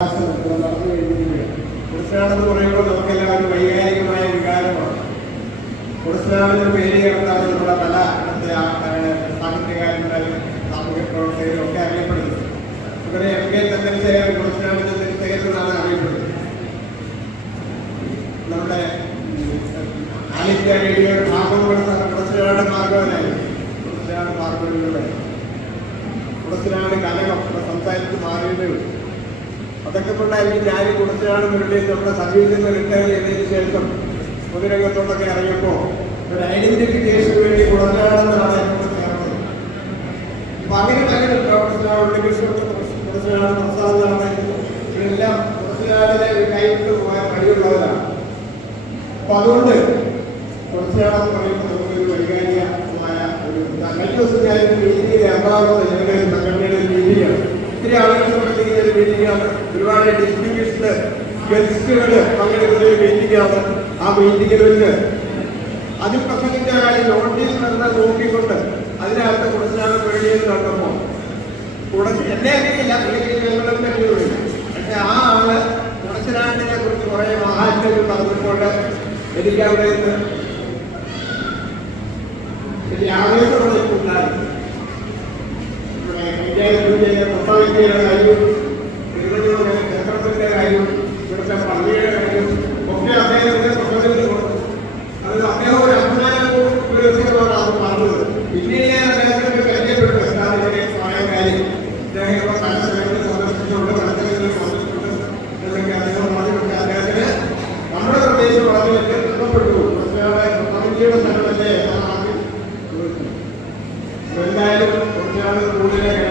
നടന്നു കഴിഞ്ഞിരിക്കുകയാണ് കുറിച്ചാണെന്ന് പറയുമ്പോൾ നമുക്കെല്ലാം ഒരു വൈകാരികമായ വികാരമാണ് കുറിച്ചാണെന്ന് പേര് ചേർത്താണ് നമ്മുടെ പല ഏഹ്, സാഹിത്യകാരന്മാരും സാമൂഹ്യ പ്രവർത്തകരും ഒക്കെ അറിയപ്പെടുന്നത് ഇവിടെ എം കെ ചന്ദ്രശേഖരൻ കുറിച്ചാണെന്ന് ചന്ദ്രശേഖരൻ അറിയപ്പെടുന്നത് നമ്മുടെ ആലിത്യ റേഡിയോയുടെ ഭാഗം കുറിച്ചാണ് മാർഗവനായിരുന്നു കുറിച്ചാണ് മാർഗവനിലൂടെ കുറിച്ചിലാണ് കലകം സംസാരിച്ച് മാറിയതേ ഉള്ളൂ അതൊക്കെ കൊണ്ടായിരിക്കും ഞാൻ കുറച്ചാണ് മുരളി നമ്മുടെ സർവീസിൽ നിന്ന് റിട്ടയർ ചെയ്തതിന് ശേഷം പൊതുരംഗത്തോടൊക്കെ ഇറങ്ങിയപ്പോൾ ഒരു ഐഡന്റിഫിക്കേഷന് വേണ്ടി കുറച്ചാണെന്നാണ് അപ്പൊ അങ്ങനെ പലരും കുറച്ചാളുണ്ട് കുറച്ചാണ് പ്രസാദാണ് ഇവരെല്ലാം ഒരു കൈവിട്ട് പോയ വഴിയുള്ളവരാണ് അപ്പൊ അതുകൊണ്ട് കുറച്ചാളെന്ന് പറയുമ്പോൾ നമുക്കൊരു മീറ്റിംഗാണ്. ഒരുപാട് ഡിസ്ട്രിബ്യൂഷന് ഗസ്റ്റുകൾ പങ്കെടുക്കുന്ന ഒരു മീറ്റിംഗാണ്. ആ മീറ്റിംഗിൽ വെച്ച് അതിൽ പ്രസംഗിച്ച കാര്യം നോട്ടീസ് നടന്ന നോക്കിക്കൊണ്ട് അതിനകത്ത് കുറച്ചാണ് പേടിയെന്ന് കണ്ടപ്പോൾ എന്നെ അറിയില്ല അല്ലെങ്കിൽ ഞങ്ങളും ആ ആൾ കുറച്ചനാടിനെ കുറിച്ച് കുറെ മഹാത്മ്യങ്ങൾ പറഞ്ഞുകൊണ്ട് എനിക്ക് അവിടെ നിന്ന് വലിയ ആവേശം ഉണ്ടായിരുന്നു പഞ്ചായത്ത് പ്രസ്താവിക്കുകയാണ് Gracias.